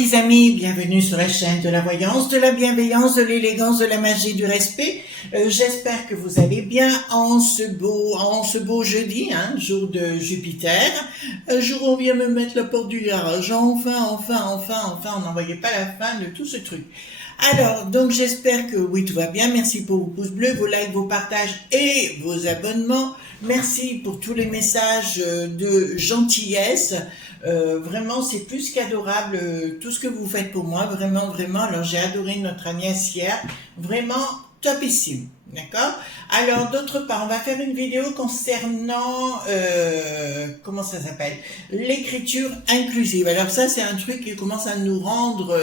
les amis, bienvenue sur la chaîne de la voyance, de la bienveillance, de l'élégance, de la magie, du respect. J'espère que vous allez bien en ce beau jeudi, hein, jour de Jupiter, jour où on vient me mettre la porte du garage. Enfin, on n'en voyait pas la fin de tout ce truc. Alors, donc j'espère que oui, tout va bien. Merci pour vos pouces bleus, vos likes, vos partages et vos abonnements. Merci pour tous les messages de gentillesse. Vraiment, c'est plus qu'adorable tout ce que vous faites pour moi. Vraiment. Alors, j'ai adoré notre Agnès hier. Vraiment topissime. D'accord? Alors, d'autre part, on va faire une vidéo concernant, comment ça s'appelle? L'écriture inclusive. Alors ça, c'est un truc qui commence à nous rendre...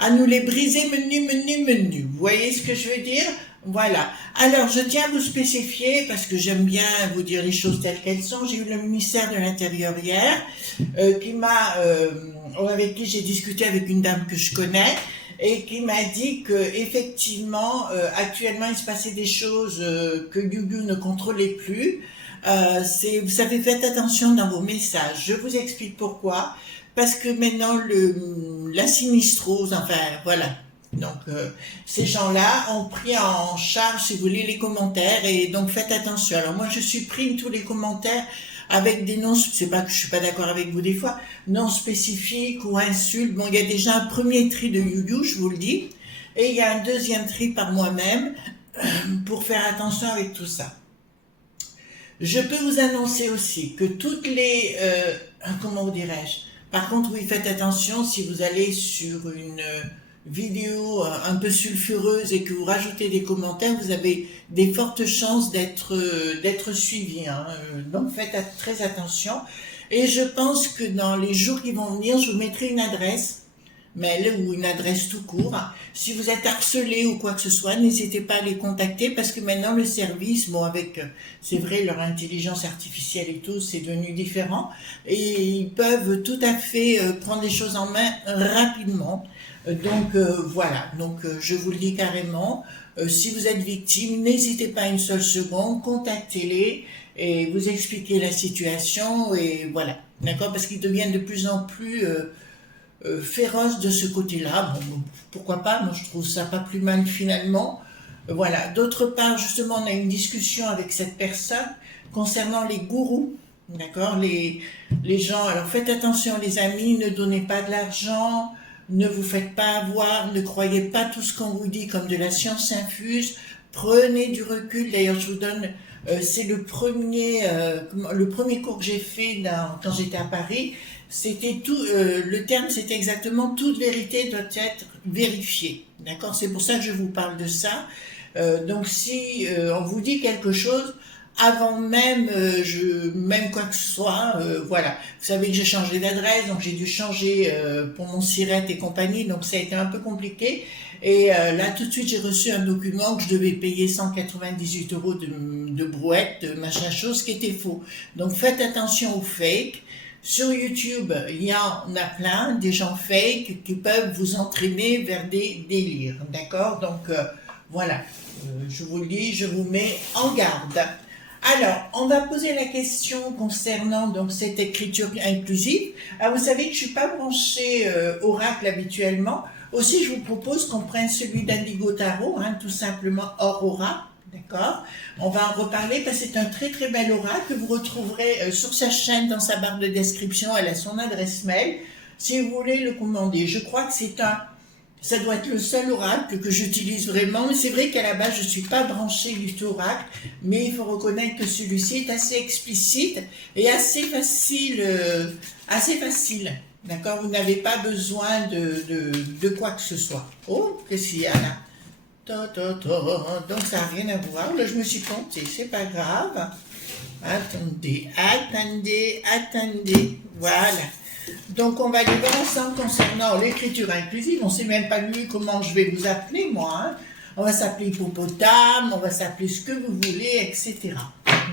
à nous les briser menu. Vous voyez ce que je veux dire? Voilà. Alors, je tiens à vous spécifier, parce que j'aime bien vous dire les choses telles qu'elles sont. J'ai eu le ministère de l'Intérieur hier, avec qui j'ai discuté avec une dame que je connais, et qui m'a dit que effectivement, actuellement, il se passait des choses que Google ne contrôlait plus. Vous savez, faites attention dans vos messages. Je vous explique pourquoi. Parce que maintenant, la sinistrose, enfin, voilà. Donc, ces gens-là ont pris en charge, si vous voulez, les commentaires, et donc faites attention. Alors, moi, je supprime tous les commentaires avec des noms, c'est pas que je suis pas d'accord avec vous des fois, noms spécifiques ou insultes. Bon, il y a déjà un premier tri de You, je vous le dis, et il y a un deuxième tri par moi-même pour faire attention avec tout ça. Je peux vous annoncer aussi que toutes les, comment vous dirais-je, par contre, oui, faites attention si vous allez sur une vidéo un peu sulfureuse et que vous rajoutez des commentaires, vous avez des fortes chances d'être suivi. Hein. Donc, faites très attention. Et je pense que dans les jours qui vont venir, je vous mettrai une adresse mail ou une adresse tout court. Si vous êtes harcelé ou quoi que ce soit, n'hésitez pas à les contacter parce que maintenant le service, bon avec, c'est vrai, leur intelligence artificielle et tout, c'est devenu différent et ils peuvent tout à fait prendre les choses en main rapidement. Donc voilà, donc je vous le dis carrément, si vous êtes victime, n'hésitez pas une seule seconde, contactez-les et vous expliquez la situation et voilà, d'accord, parce qu'ils deviennent de plus en plus féroce de ce côté-là. Bon, pourquoi pas, moi je trouve ça pas plus mal finalement. Voilà. D'autre part, justement, on a une discussion avec cette personne concernant les gourous, d'accord, les gens. Alors faites attention les amis, ne donnez pas de l'argent, ne vous faites pas avoir, ne croyez pas tout ce qu'on vous dit comme de la science infuse, prenez du recul. D'ailleurs, je vous donne, c'est le premier cours que j'ai fait quand j'étais à Paris. C'était tout, le terme c'était exactement toute vérité doit être vérifiée, d'accord? C'est pour ça que je vous parle de ça. Donc si on vous dit quelque chose, avant même, même quoi que ce soit, voilà. Vous savez que j'ai changé d'adresse, donc j'ai dû changer pour mon SIRET et compagnie, donc ça a été un peu compliqué. Et là, tout de suite, j'ai reçu un document que je devais payer 198 € de brouette, de machin chose, qui était faux. Donc faites attention aux fakes. Sur YouTube, il y en a plein, des gens fake qui peuvent vous entraîner vers des délires, d'accord? Donc, voilà, je vous le dis, je vous mets en garde. Alors, on va poser la question concernant donc cette écriture inclusive. Alors, vous savez que je ne suis pas branchée oracle habituellement. Aussi, je vous propose qu'on prenne celui d'Indigo Tarot, hein, tout simplement hors aura. D'accord? On va en reparler parce que c'est un très très bel oracle que vous retrouverez sur sa chaîne, dans sa barre de description. Elle a son adresse mail. Si vous voulez le commander, je crois que ça doit être le seul oracle que j'utilise vraiment. Mais c'est vrai qu'à la base, je ne suis pas branchée du tout oracle. Mais il faut reconnaître que celui-ci est assez explicite et assez facile. D'accord? Vous n'avez pas besoin de quoi que ce soit. Oh, qu'est-ce qu'il y a là? Donc ça n'a rien à voir, là je me suis comptée, c'est pas grave. Attendez, voilà. Donc on va aller voir ensemble concernant l'écriture inclusive, on ne sait même pas lui comment je vais vous appeler moi. Hein. On va s'appeler hippopotame, on va s'appeler ce que vous voulez, etc.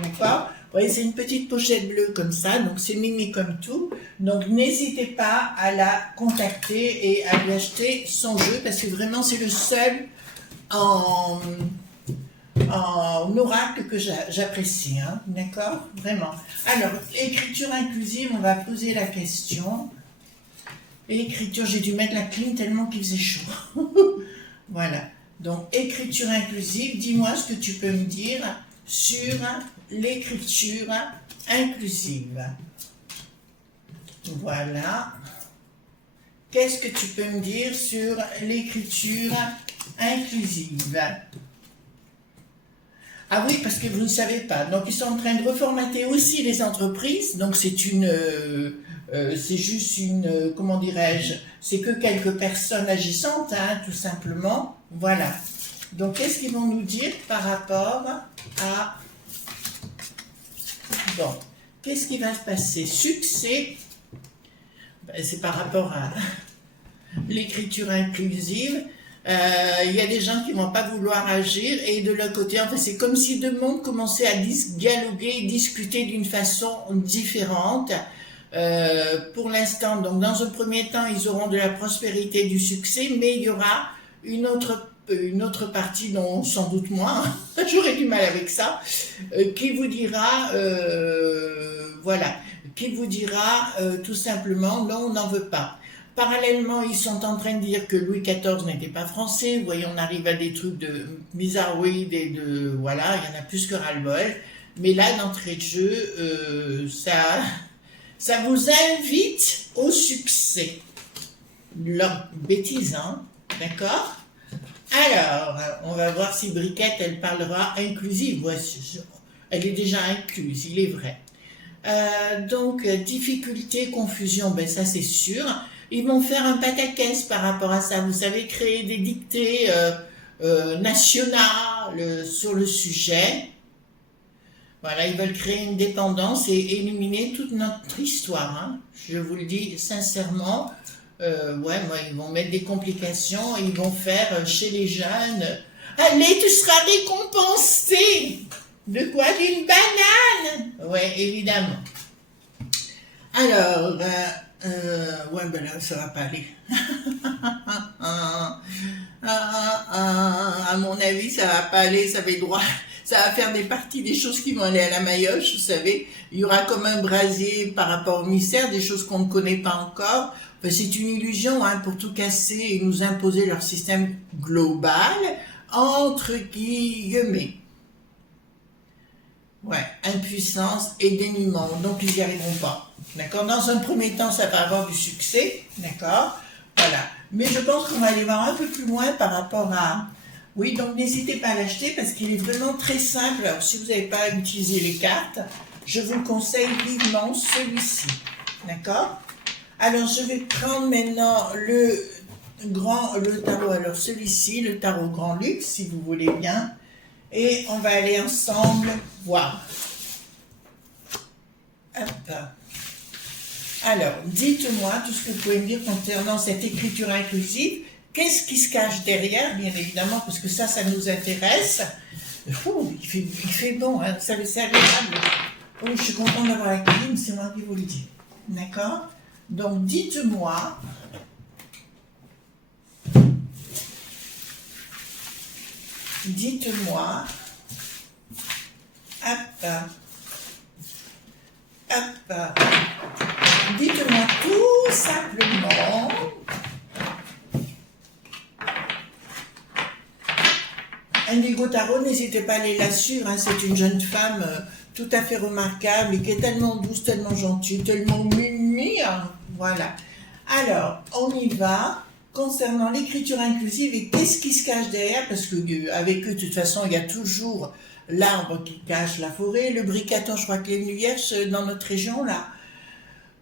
D'accord? Vous voyez, c'est une petite pochette bleue comme ça, donc c'est mimi comme tout. Donc n'hésitez pas à la contacter et à lui acheter son jeu, parce que vraiment c'est le seul en oracle que j'apprécie, hein, d'accord? Vraiment. Alors, écriture inclusive, on va poser la question. Écriture, j'ai dû mettre la clim tellement qu'il faisait chaud. Voilà. Donc, écriture inclusive, dis-moi ce que tu peux me dire sur l'écriture inclusive. Voilà. Qu'est-ce que tu peux me dire sur l'écriture inclusive? Ah oui, parce que vous ne savez pas. Donc, ils sont en train de reformater aussi les entreprises. Donc, c'est juste une, comment dirais-je, c'est que quelques personnes agissantes, hein, tout simplement. Voilà. Donc, qu'est-ce qu'ils vont nous dire par rapport à... Bon, qu'est-ce qui va se passer? Succès, ben, c'est par rapport à l'écriture inclusive. Il y a des gens qui ne vont pas vouloir agir et de l'autre côté, en fait, c'est comme si deux mondes commençaient à dialoguer, discuter d'une façon différente. Pour l'instant, donc dans un premier temps, ils auront de la prospérité, du succès, mais il y aura une autre partie, dont sans doute moi, j'aurais du mal avec ça, qui vous dira, voilà, qui vous dira tout simplement, non, on n'en veut pas. Parallèlement, ils sont en train de dire que Louis XIV n'était pas français. Vous voyez, on arrive à des trucs de bizarroïdes et de... Voilà, il y en a plus que ras-le-bol. Mais là, d'entrée de jeu, ça vous invite au succès. Bêtise, hein? D'accord? Alors, on va voir si Briquette, elle parlera inclusive. Ouais, elle est déjà incluse, il est vrai. Donc, difficulté, confusion, ben ça c'est sûr. Ils vont faire un pataquès par rapport à ça. Vous savez, créer des dictées nationales sur le sujet. Voilà, ils veulent créer une dépendance et éliminer toute notre histoire. Hein. Je vous le dis sincèrement. Ouais, moi, ils vont mettre des complications. Ils vont faire chez les jeunes. Allez, tu seras récompensé. De quoi? D'une banane? Ouais, évidemment. Alors, ouais, ben là, ça va pas aller. À mon avis, ça va pas aller, ça va droit. Ça va faire des parties, des choses qui vont aller à la maillotche, vous savez. Il y aura comme un brasier par rapport au mystère, des choses qu'on ne connaît pas encore. Enfin, c'est une illusion, hein, pour tout casser et nous imposer leur système global, entre guillemets. Ouais, impuissance et dénuement, donc ils n'y arriveront pas. D'accord? Dans un premier temps, ça va avoir du succès, d'accord? Voilà. Mais je pense qu'on va aller voir un peu plus loin par rapport à... Oui, donc n'hésitez pas à l'acheter parce qu'il est vraiment très simple. Alors, si vous n'avez pas utilisé les cartes, je vous conseille vivement celui-ci. D'accord? Alors, je vais prendre maintenant le tarot, alors celui-ci, le tarot Grand Luxe, si vous voulez bien. Et on va aller ensemble voir. Hop. Alors, dites-moi tout ce que vous pouvez me dire concernant cette écriture inclusive. Qu'est-ce qui se cache derrière, bien évidemment, parce que ça nous intéresse. Ouh, il fait bon, hein, ça c'est agréable. Oh, je suis contente d'avoir la clim, c'est moi qui vous le dis. D'accord? Donc, dites-moi... Dites-moi, dites-moi tout simplement, Indigo Tarot, n'hésitez pas à aller la suivre, hein, c'est une jeune femme tout à fait remarquable et qui est tellement douce, tellement gentille, tellement mimi, hein, voilà. Alors, on y va. Concernant l'écriture inclusive et qu'est-ce qui se cache derrière, parce que avec eux, de toute façon, il y a toujours l'arbre qui cache la forêt, le bricaton, je crois qu'il est venu hier dans notre région, là,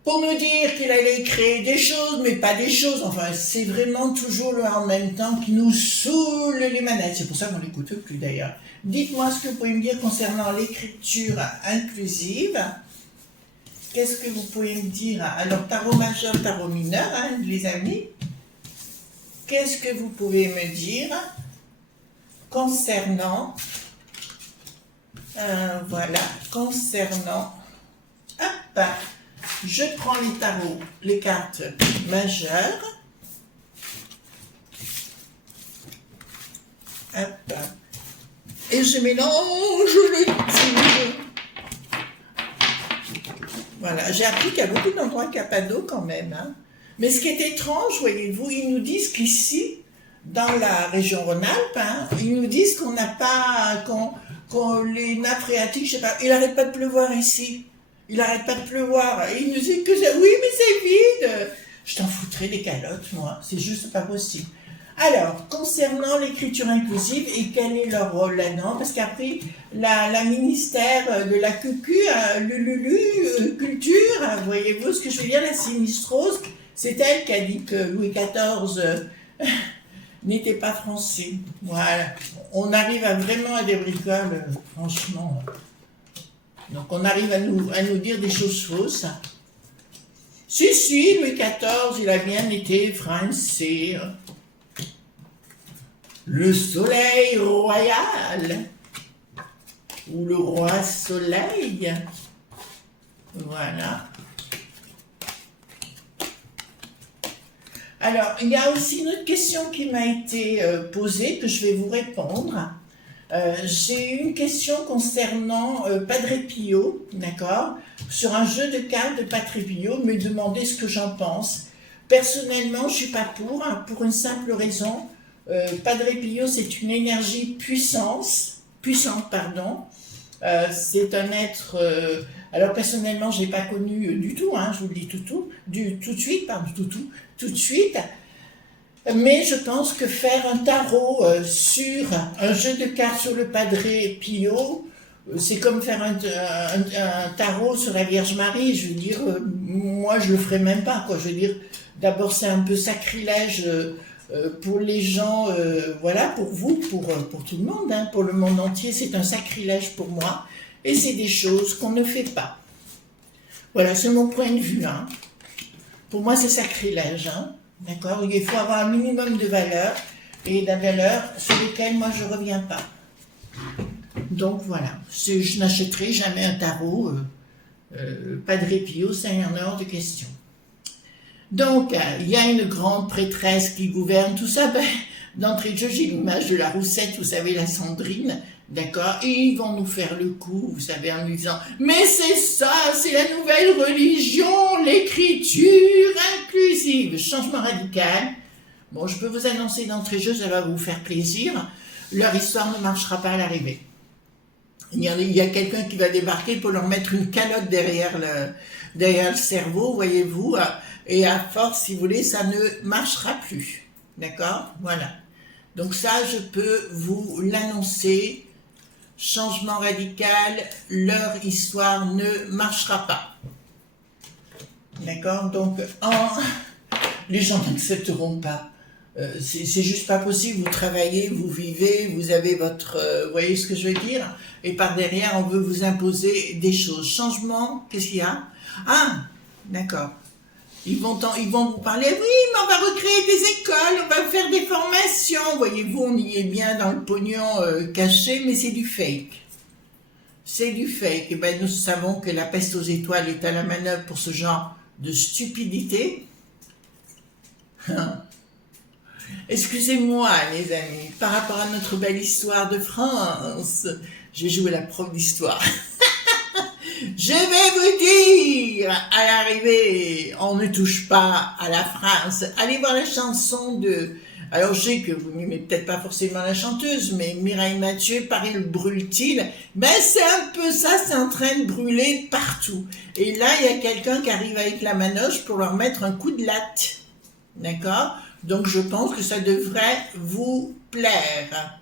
pour nous dire qu'il allait créer des choses, mais pas des choses, enfin, c'est vraiment toujours le en même temps qui nous saoule les manettes, c'est pour ça qu'on n'écoute plus d'ailleurs. Dites-moi ce que vous pouvez me dire concernant l'écriture inclusive. Qu'est-ce que vous pouvez me dire? Alors, tarot majeur, tarot mineur, hein, les amis. Qu'est-ce que vous pouvez me dire concernant, voilà, concernant, hop, je prends les tarots, les cartes majeures, hop, et je mélange le tout. Voilà, j'ai appris qu'il y a beaucoup d'endroits qu'il n'y a pas d'eau quand même, hein. Mais ce qui est étrange, voyez-vous, ils nous disent qu'ici, dans la région Rhône-Alpes, hein, ils nous disent qu'on n'a pas, qu'on les nappes phréatiques, je sais pas, il n'arrête pas de pleuvoir ici. Il n'arrête pas de pleuvoir. Et il nous dit que ça, oui, mais c'est vide. Je t'en foutrais des calottes, moi. C'est juste pas possible. Alors, concernant l'écriture inclusive, et quel est leur rôle là-dedans? Parce qu'après, la ministère de la Cucu, culture, voyez-vous ce que je veux dire, la sinistrose, c'est elle qui a dit que Louis XIV n'était pas français. Voilà. On arrive vraiment à des bricoles, franchement. Donc on arrive à nous dire des choses fausses. Si, Louis XIV, il a bien été français. Le soleil royal, ou le roi soleil, voilà. Alors, il y a aussi une autre question qui m'a été posée, que je vais vous répondre. J'ai une question concernant Padre Pio, d'accord, sur un jeu de cartes de Padre Pio, me demander ce que j'en pense. Personnellement, je ne suis pas pour une simple raison. Padre Pio, c'est une énergie puissante, pardon. C'est un être... alors personnellement, je ne l'ai pas connu du tout, hein, je vous le dis tout de suite. Mais je pense que faire un tarot sur un jeu de cartes sur le Padre Pio, c'est comme faire un tarot sur la Vierge Marie. Je veux dire, moi je le ferais même pas, quoi. Je veux dire, d'abord c'est un peu sacrilège pour les gens, voilà, pour vous, pour tout le monde, hein, pour le monde entier, c'est un sacrilège pour moi. Et c'est des choses qu'on ne fait pas. Voilà, c'est mon point de vue. Hein. Pour moi, c'est sacrilège. Hein. D'accord? Il faut avoir un minimum de valeur, et la valeur sur lesquelles moi je ne reviens pas. Donc voilà, je n'achèterai jamais un tarot Padre Pio, c'est un hors de question. Donc, il y a une grande prêtresse qui gouverne tout ça. Ben, d'entrée de jeu, j'ai l'image de la roussette, vous savez, la Sandrine, d'accord? Et ils vont nous faire le coup, vous savez, en nous disant « Mais c'est ça, c'est la nouvelle religion, l'écriture inclusive, changement radical. » Bon, je peux vous annoncer d'entrée de jeu, ça va vous faire plaisir. Leur histoire ne marchera pas à l'arrivée. Il y a quelqu'un qui va débarquer pour leur mettre une calotte derrière le cerveau, voyez-vous, et à force, si vous voulez, ça ne marchera plus. D'accord? Voilà. Donc ça, je peux vous l'annoncer. Changement radical, leur histoire ne marchera pas. D'accord? Donc, les gens n'accepteront pas. C'est juste pas possible, vous travaillez, vous vivez, vous avez votre... vous voyez ce que je veux dire? Et par derrière, on veut vous imposer des choses. Changement, qu'est-ce qu'il y a? Ah, d'accord. Ils vont vous parler, oui, mais on va recréer des écoles, on va faire des formations. Voyez-vous, on y est bien dans le pognon caché, mais c'est du fake. C'est du fake. Et bien, nous savons que la peste aux étoiles est à la manœuvre pour ce genre de stupidité. Excusez-moi, les amis, par rapport à notre belle histoire de France, j'ai joué la prof d'histoire. Je vais vous dire, à l'arrivée, on ne touche pas à la France. Allez voir la chanson de... Alors, je sais que vous n'aimez peut-être pas forcément la chanteuse, mais Mireille Mathieu, Paris le brûle-t-il? Ben, c'est un peu ça, c'est en train de brûler partout. Et là, il y a quelqu'un qui arrive avec la manoche pour leur mettre un coup de latte. D'accord? Donc, je pense que ça devrait vous plaire.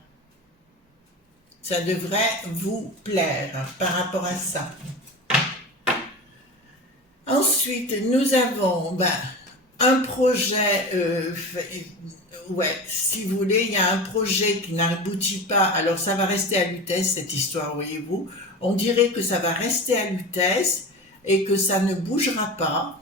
Ça devrait vous plaire par rapport à ça. Ensuite, nous avons un projet, ouais, si vous voulez, il y a un projet qui n'aboutit pas, alors ça va rester à Lutèce, cette histoire, voyez-vous. On dirait que ça va rester à Lutèce et que ça ne bougera pas.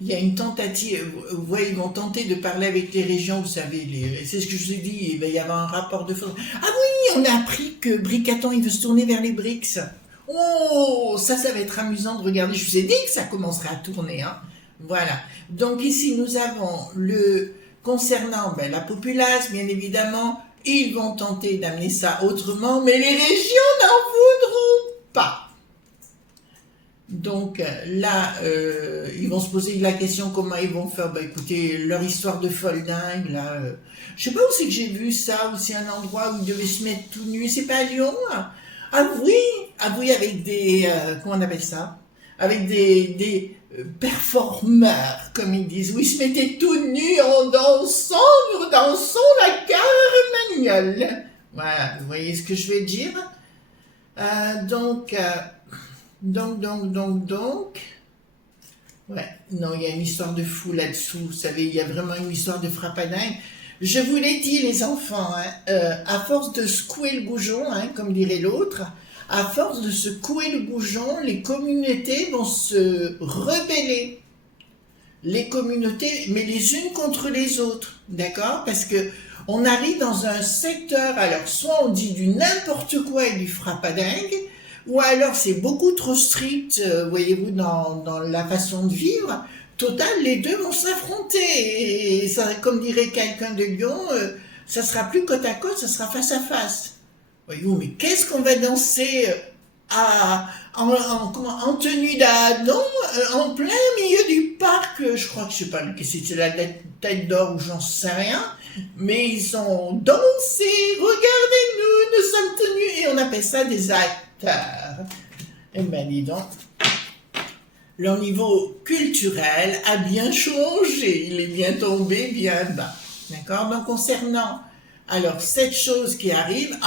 Il y a une tentative, vous voyez, ils vont tenter de parler avec les régions, vous savez, c'est ce que je vous ai dit, il va y avoir un rapport de force. Ah oui, on a appris que Bricaton, il veut se tourner vers les BRICS. Oh, ça va être amusant de regarder, je vous ai dit que ça commencerait à tourner, hein. Voilà. Donc ici, nous avons concernant la populace, bien évidemment, ils vont tenter d'amener ça autrement, mais les régions n'en voudront pas. Donc là, ils vont se poser la question comment ils vont faire. Bah écoutez, leur histoire de folle dingue, là. Je sais pas où c'est que j'ai vu ça, ou c'est un endroit où ils devaient se mettre tout nus. C'est pas à Lyon, là? Ah oui, avec des, comment on appelle ça? Avec des performeurs, comme ils disent, où ils se mettaient tout nus en dansant, nous dansons la carmagnole. Voilà, vous voyez ce que je veux dire? Donc, donc, ouais, non, il y a une histoire de fou là-dessous, vous savez, il y a vraiment une histoire de frappadingue. Je vous l'ai dit, les enfants, hein, à force de secouer le goujon, hein, comme dirait l'autre, à force de secouer le goujon, les communautés vont se rebeller. Les communautés, mais les unes contre les autres, d'accord? Parce que on arrive dans un secteur, alors soit on dit du n'importe quoi et du frappadingue, ou alors c'est beaucoup trop strict, voyez-vous, dans la façon de vivre. Total, les deux vont s'affronter. Et ça, comme dirait quelqu'un de Lyon, ça sera plus côte à côte, ça sera face à face. Voyez-vous, mais qu'est-ce qu'on va danser en tenue d'Adam, en plein milieu du parc, je crois que je sais pas, que c'était la tête d'or ou j'en sais rien, mais ils ont dansé, regardez-nous, nous sommes tenus, et on appelle ça des acteurs. Eh ben dis donc, leur niveau culturel a bien changé, il est bien tombé bien bas. D'accord? Donc concernant alors cette chose qui arrive,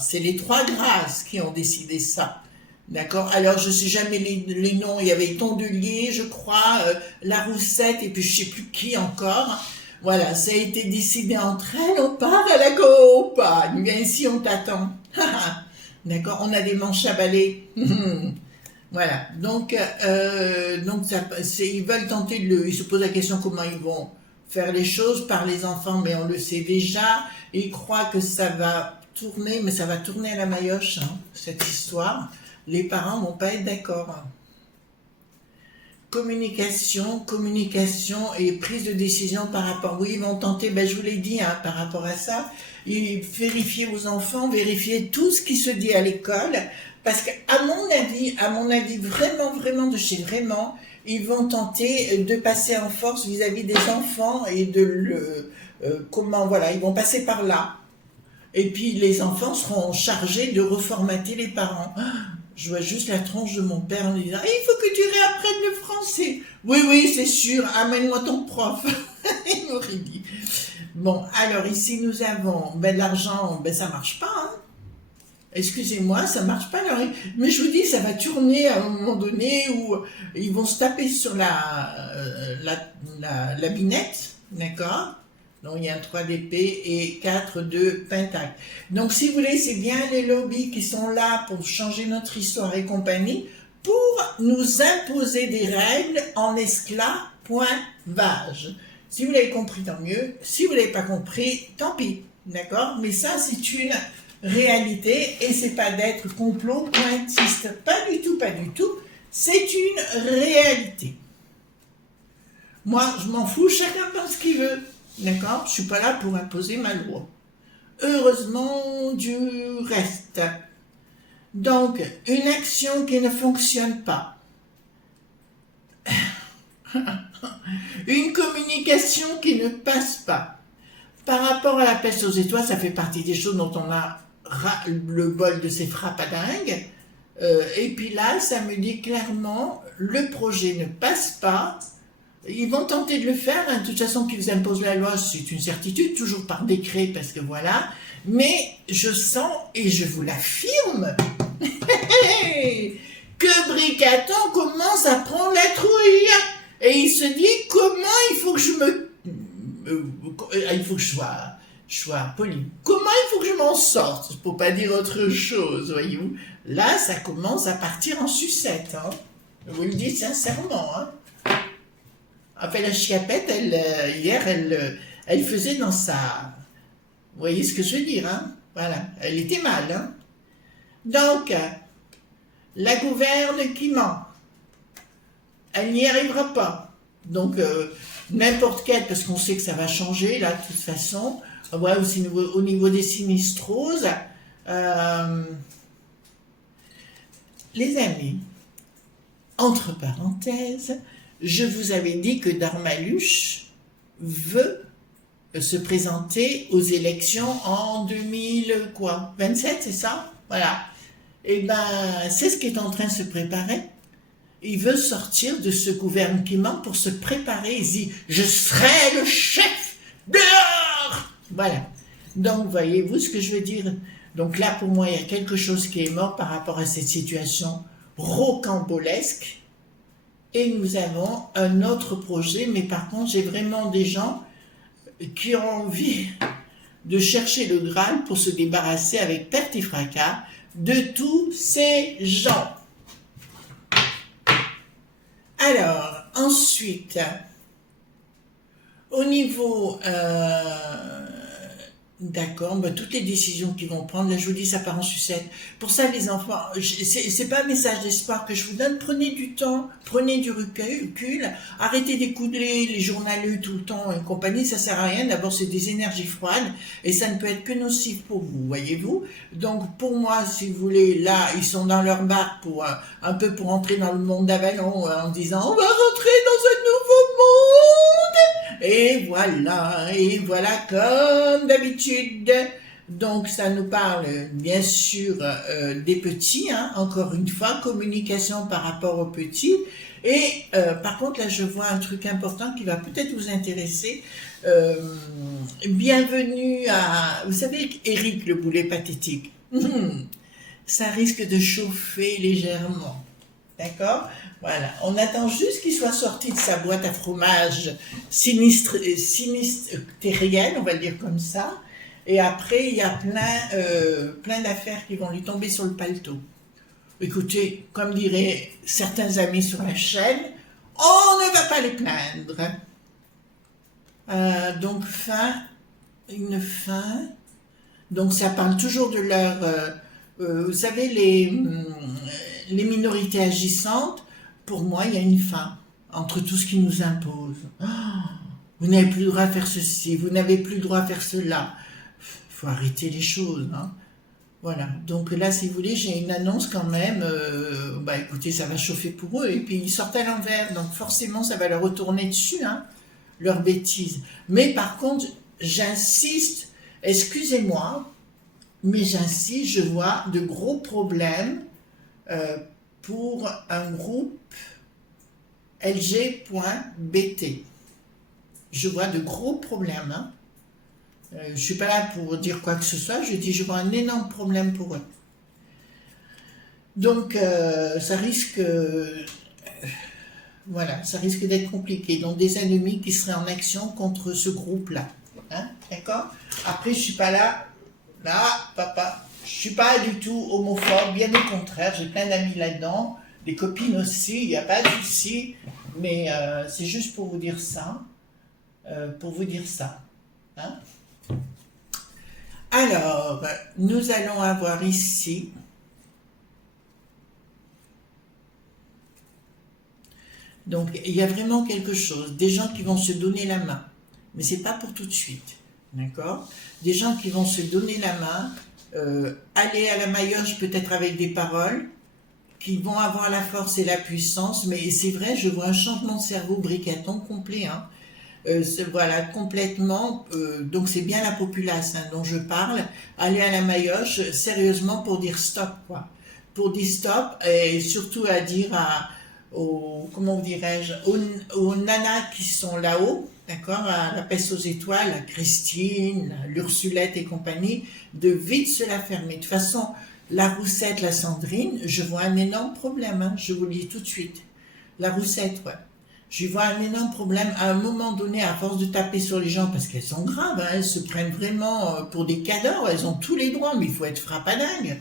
c'est les trois grâces qui ont décidé ça. D'accord? Alors je sais jamais les noms, il y avait Tondelier, je crois, La Roussette, et puis je sais plus qui encore. Voilà, ça a été décidé entre elles, on part à la campagne, viens ici, on t'attend. D'accord? On a des manches à balai. Voilà, donc ils veulent tenter ils se posent la question comment ils vont faire les choses par les enfants, mais on le sait déjà, ils croient que ça va tourner, mais ça va tourner à la maillotche, hein, cette histoire. Les parents vont pas être d'accord. Communication et prise de décision par rapport, oui, ils vont tenter, ben je vous l'ai dit, hein, par rapport à ça, vérifiez vos enfants, vérifiez tout ce qui se dit à l'école, parce qu'à mon avis, vraiment, de chez vraiment, ils vont tenter de passer en force vis-à-vis des enfants et voilà, ils vont passer par là. Et puis les enfants seront chargés de reformater les parents. Je vois juste la tronche de mon père en disant « Il faut que tu réapprennes le français !»« Oui, c'est sûr, amène-moi ton prof !» Il m'aurait dit. Bon, alors ici nous avons l'argent, ça marche pas, hein. Excusez-moi, ça marche pas. Alors, mais je vous dis, ça va tourner à un moment donné où ils vont se taper sur la binette, d'accord? Donc il y a un 3 d'épée et 4 de pentacle. Donc si vous voulez, c'est bien les lobbies qui sont là pour changer notre histoire et compagnie, pour nous imposer des règles en esclavage. Si vous l'avez compris, tant mieux. Si vous ne l'avez pas compris, tant pis. D'accord? Mais ça, c'est une réalité et c'est pas d'être complot pointiste. Pas du tout. C'est une réalité. Moi, je m'en fous, chacun pense ce qu'il veut. D'accord? Je suis pas là pour imposer ma loi. Heureusement du reste. Donc, une action qui ne fonctionne pas. Une communication qui ne passe pas. Par rapport à la peste aux étoiles, ça fait partie des choses dont on a le bol de ces frappadingues. Et puis là, ça me dit clairement, le projet ne passe pas. Ils vont tenter de le faire, hein. De toute façon qu'ils imposent la loi, c'est une certitude, toujours par décret, parce que voilà. Mais je sens, et je vous l'affirme, que Bricaton commence à prendre la trouille. Et il se dit, comment il faut que il faut que je sois poli. Comment il faut que je m'en sorte, pour pas dire autre chose, voyez-vous. Là, ça commence à partir en sucette, hein. Je vous le dis sincèrement, hein. Enfin, la chiapette, hier, elle faisait dans sa... Vous voyez ce que je veux dire, hein? Voilà, elle était mal, hein? Donc, la gouverne qui ment, elle n'y arrivera pas. Donc, n'importe quelle, parce qu'on sait que ça va changer, là, de toute façon. Ouais, aussi au niveau des sinistroses. Les amis, Entre parenthèses, je vous avais dit que Darmaluche veut se présenter aux élections en 2027, c'est ça? Voilà. Et ben, c'est ce qui est en train de se préparer. Il veut sortir de ce gouvernement pour se préparer. Il dit, je serai le chef dehors. Voilà. Donc, voyez-vous ce que je veux dire? Donc là, pour moi, il y a quelque chose qui est mort par rapport à cette situation rocambolesque. Et nous avons un autre projet, mais par contre, j'ai vraiment des gens qui ont envie de chercher le Graal pour se débarrasser avec perte et fracas de tous ces gens. Alors, ensuite, au niveau... D'accord, bah, toutes les décisions qu'ils vont prendre, là je vous dis, ça part en sucette. Pour ça, les enfants, c'est pas un message d'espoir que je vous donne, prenez du temps, prenez du recul, arrêtez d'écouter les journaleux tout le temps et compagnie, ça sert à rien. D'abord, c'est des énergies froides et ça ne peut être que nocif pour vous, voyez-vous. Donc, pour moi, si vous voulez, là, ils sont dans leur barque pour un peu pour entrer dans le monde d'Avalon en disant, on va rentrer dans un nouveau monde. Et voilà comme d'habitude. Donc ça nous parle bien sûr des petits, hein, encore une fois, communication par rapport aux petits. Et par contre là je vois un truc important qui va peut-être vous intéresser. Bienvenue à, vous savez, Eric le boulet pathétique. Ça risque de chauffer légèrement. D'accord? Voilà, on attend juste qu'il soit sorti de sa boîte à fromage sinistérienne, on va le dire comme ça. Et après, il y a plein d'affaires qui vont lui tomber sur le paletot. Écoutez, comme diraient certains amis sur la chaîne, on ne va pas les plaindre. Donc, une fin. Donc, ça parle toujours de leur... vous savez, les minorités agissantes. Pour moi, il y a une fin entre tout ce qui nous impose. Oh, vous n'avez plus le droit à faire ceci, vous n'avez plus le droit à faire cela. Il faut arrêter les choses. Hein. Voilà. Donc là, si vous voulez, j'ai une annonce quand même. Bah écoutez, ça va chauffer pour eux. Et puis ils sortent à l'envers. Donc forcément, ça va leur retourner dessus, hein, leurs bêtises. Mais par contre, j'insiste, excusez-moi, mais j'insiste, je vois de gros problèmes pour un groupe LG.BT. Je vois de gros problèmes. Hein. Je ne suis pas là pour dire quoi que ce soit, je vois un énorme problème pour eux. Donc, ça risque d'être compliqué. Donc, des ennemis qui seraient en action contre ce groupe-là. Hein, d'accord? Après, je ne suis pas là, papa. Je ne suis pas du tout homophobe, bien au contraire, j'ai plein d'amis là-dedans, des copines aussi, il n'y a pas de souci, mais c'est juste pour vous dire ça. Hein. Alors, nous allons avoir ici, donc il y a vraiment quelque chose, des gens qui vont se donner la main, mais ce n'est pas pour tout de suite, d'accord? Des gens qui vont se donner la main, aller à la maillotche peut-être avec des paroles qui vont avoir la force et la puissance, mais c'est vrai, je vois un changement de cerveau bricaton complet, hein. Voilà, complètement, donc c'est bien la populace hein, dont je parle, aller à la maillotche sérieusement pour dire stop, quoi, pour dire stop, et surtout à dire comment dirais-je, aux nanas qui sont là-haut, d'accord, à la peste aux étoiles, à Christine, l'Ursulette et compagnie, de vite se la fermer. De toute façon, la Roussette, la Sandrine, je vois un énorme problème, hein, je vous le dis tout de suite. La Roussette, ouais. Je vois un énorme problème. À un moment donné, à force de taper sur les gens, parce qu'elles sont graves, hein, elles se prennent vraiment pour des cadors, elles ont tous les droits, mais il faut être frappadingue.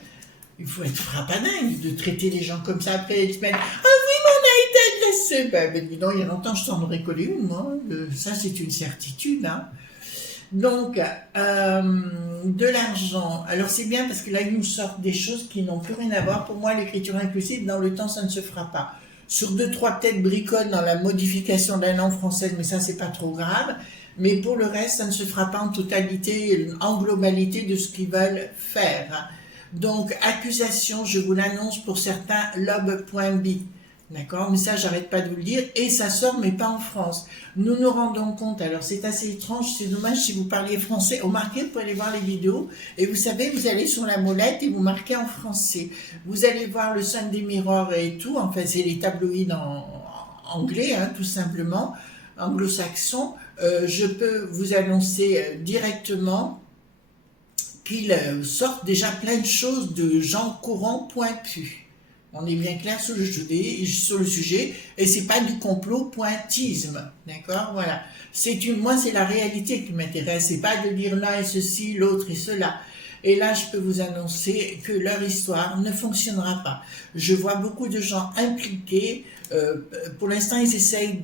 Il faut être frappadingue de traiter les gens comme ça après les semaines. Ah oui, mais on a été agressé. Ben dis donc, il y a longtemps, je t'en aurais collé une, moi. Ça, c'est une certitude. Hein. Donc, de l'argent. Alors, c'est bien parce que là, ils nous sortent des choses qui n'ont plus rien à voir. Pour moi, l'écriture inclusive, dans le temps, ça ne se fera pas. Sur 2-3 têtes bricoles dans la modification de la langue française, mais ça, c'est pas trop grave. Mais pour le reste, ça ne se fera pas en totalité, en globalité de ce qu'ils veulent faire. Donc, accusation, je vous l'annonce pour certains, lobe.bi. D'accord? Mais ça, j'arrête pas de vous le dire. Et ça sort, mais pas en France. Nous nous rendons compte, alors c'est assez étrange, c'est dommage si vous parliez français. Au marqué, vous pouvez aller voir les vidéos. Et vous savez, vous allez sur la molette et vous marquez en français. Vous allez voir le Sunday Mirror et tout. Enfin, c'est les tabloïds en anglais, hein, tout simplement, anglo-saxon. Je peux vous annoncer directement qu'il sort déjà plein de choses de gens courants pointus. On est bien clair sur le sujet, et c'est pas du complot pointisme, d'accord? Voilà. Moi, c'est la réalité qui m'intéresse, c'est pas de dire l'un et ceci, l'autre et cela. Et là, je peux vous annoncer que leur histoire ne fonctionnera pas. Je vois beaucoup de gens impliqués. Pour l'instant, ils essayent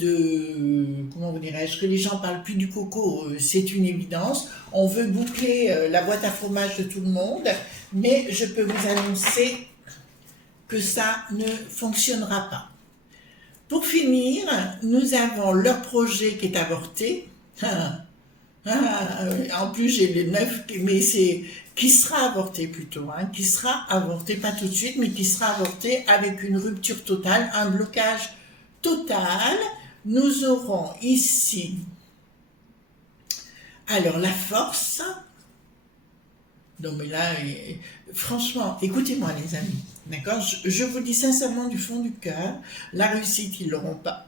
comment vous dirais-je, que les gens parlent plus du coco, c'est une évidence. On veut boucler la boîte à fromage de tout le monde, mais je peux vous annoncer que ça ne fonctionnera pas. Pour finir, nous avons leur projet qui est avorté. En plus, j'ai les 9, mais c'est qui sera avorté plutôt, hein, qui sera avorté, pas tout de suite, mais qui sera avorté avec une rupture totale, un blocage total. Nous aurons ici, alors la force. Non mais là, franchement, écoutez-moi les amis, d'accord? Je vous dis sincèrement du fond du cœur, la réussite, ils l'auront pas.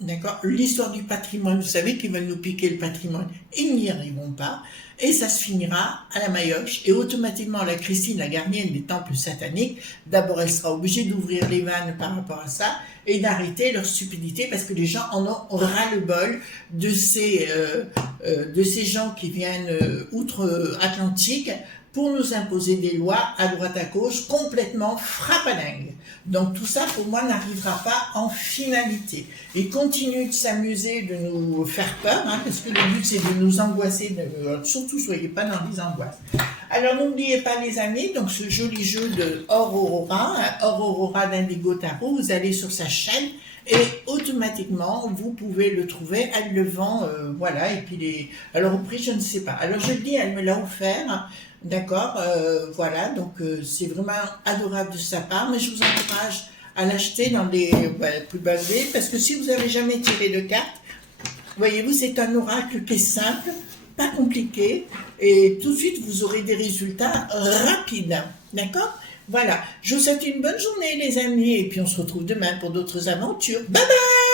D'accord? L'histoire du patrimoine, vous savez qu'ils veulent nous piquer le patrimoine, ils n'y arriveront pas, et ça se finira à la Maillotche, et automatiquement la Christine, la gardienne des temples sataniques, d'abord elle sera obligée d'ouvrir les vannes par rapport à ça, et d'arrêter leur stupidité, parce que les gens en ont ras-le-bol de ces gens qui viennent outre-Atlantique, pour nous imposer des lois à droite à gauche complètement frappadingues. Donc tout ça pour moi n'arrivera pas en finalité. Ils continuent de s'amuser, de nous faire peur, hein, parce que le but c'est de nous angoisser, surtout soyez pas dans les angoisses. Alors n'oubliez pas les amis, donc ce joli jeu de Or Aurora, hein, Or Aurora d'Indigo Tarot, vous allez sur sa chaîne, et automatiquement vous pouvez le trouver, elle le vend, voilà, et puis alors au prix je ne sais pas. Alors je le dis, elle me l'a offert. D'accord, voilà, donc c'est vraiment adorable de sa part, mais je vous encourage à l'acheter dans des plus bas prix, parce que si vous n'avez jamais tiré de cartes, voyez-vous, c'est un oracle qui est simple, pas compliqué, et tout de suite vous aurez des résultats rapides, d'accord? Voilà, je vous souhaite une bonne journée les amis, et puis on se retrouve demain pour d'autres aventures. Bye bye!